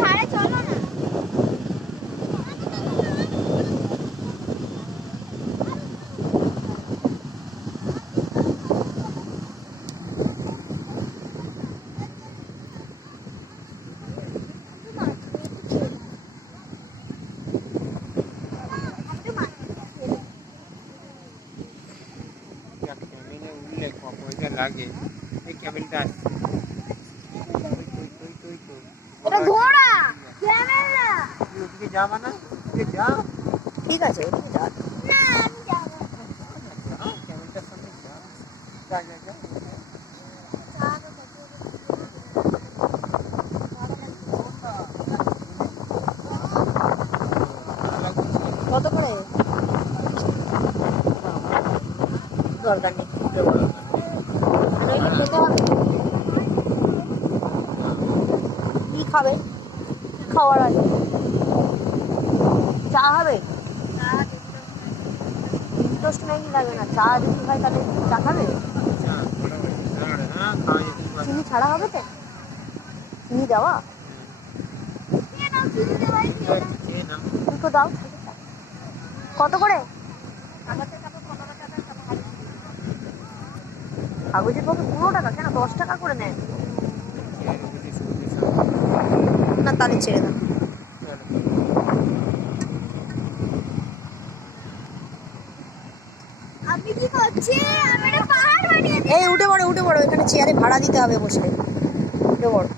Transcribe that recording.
ধারে চলো না। লাগে এই ক্যামেলটা আসছে। এটা ঘোড়া ক্যামেল না। তুই ওদিকে যাবা না? ওদিকে যা। ঠিক আছে ওদিকে যা। না আমি যাব যা, ক্যামেলটার সামনে যা। যা যা যা। কত করে? দরকার নেই নইলে খেতে হবে। কি খাবে? কি খাওয়ার আছে? চা হবে? টোস্ট ম্যাগি লাগবে না, চা যদি হয় তাহলে চা খাবে? চিনি ছাড়া হবে তো? চিনি দেওয়া? দুটো দাও। কত করে? কাগজের কপি 15 টাকা, কেন 10 টাকা করে নেয়? না তাহলে ছেড়ে দাও। আপনি কি করছেন? আমি একটা পাহাড় বানিয়ে দিই। এই উঠে পড়ো, এখানে চেয়ারে ভাড়া দিতে হবে বসলে। উঠে পড়ো।